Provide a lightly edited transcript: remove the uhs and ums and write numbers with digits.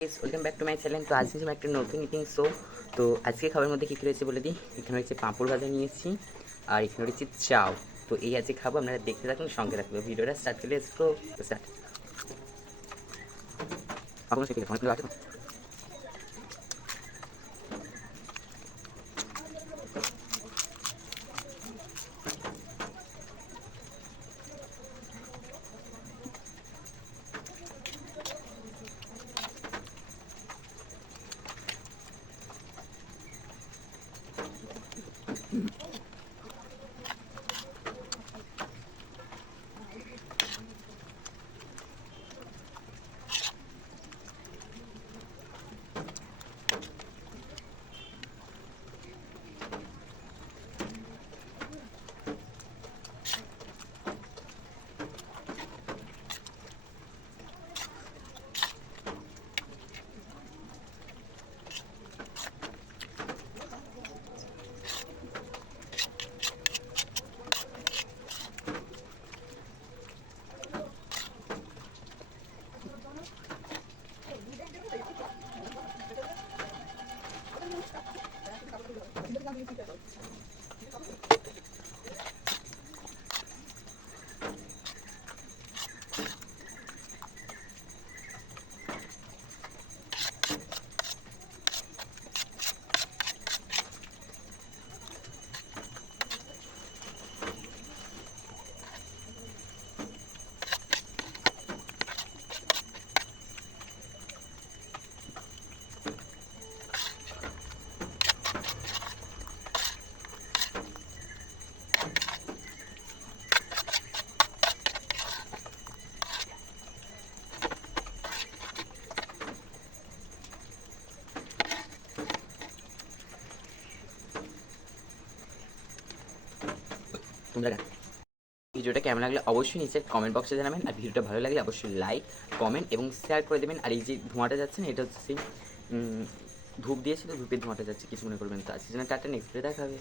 Welcome back to my channel. তো আজকে আমি একটা নতুন ইটিং শো। তো আজকে খাবারের মধ্যে কী কী রয়েছে বলে দিই। এখানে রয়েছে পাঁপড় ভাজা নিয়েছি, আর এখানে রয়েছে চাউ। তো এই আজকে খাবো, আপনারা দেখতে থাকুন, সঙ্গে রাখবো। ভিডিওটা স্টার্ট করে স্টার্ট। আপনার সাথে অনেকগুলো আছে। তোমরা ভিডিওটা কেমন লাগলে অবশ্যই নিচে কমেন্ট বক্সে জানাবেন, আর ভিডিওটা ভালো লাগলে অবশ্যই লাইক, কমেন্ট এবং শেয়ার করে দেবেন। আর এই যে ধোঁয়াটা যাচ্ছে না, এটা হচ্ছে সেই ধূপ দিয়েছিল, ধূপের ধোঁয়াটা যাচ্ছে, কিছু মনে করবেন। তো আজকের জন্য টাটা, নেক্সট ভিডিও দেখা হবে।